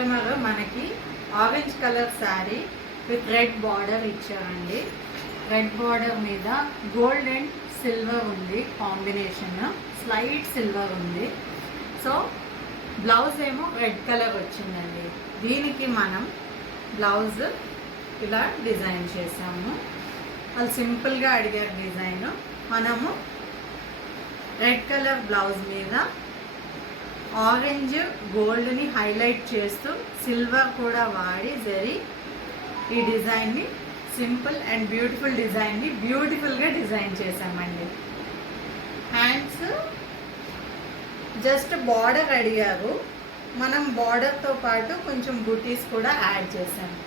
Customer మనకి orange colour sari with red border ఇచ్చారండి. Red border మీద గోల్డ్ అండ్ సిల్వర్ ఉంది కాంబినేషన్, స్లైట్ సిల్వర్ ఉంది. సో బ్లౌజ్ ఏమో రెడ్ కలర్ వచ్చిందండి. దీనికి మనం బ్లౌజ్ ఇలా డిజైన్ చేసాము. వాళ్ళు సింపుల్గా అడిగారు డిజైన్. మనము రెడ్ కలర్ బ్లౌజ్ మీద ఆరెంజ్ గోల్డ్ని హైలైట్ చేస్తూ సిల్వర్ కూడా వాడి జరీ ఈ డిజైన్ని సింపుల్ అండ్ బ్యూటిఫుల్ డిజైన్ని బ్యూటిఫుల్గా డిజైన్ చేసామండి. హ్యాండ్స్ జస్ట్ బార్డర్ అడిగారు, మనం బార్డర్తో పాటు కొంచెం బుటీస్ కూడా యాడ్ చేసాము.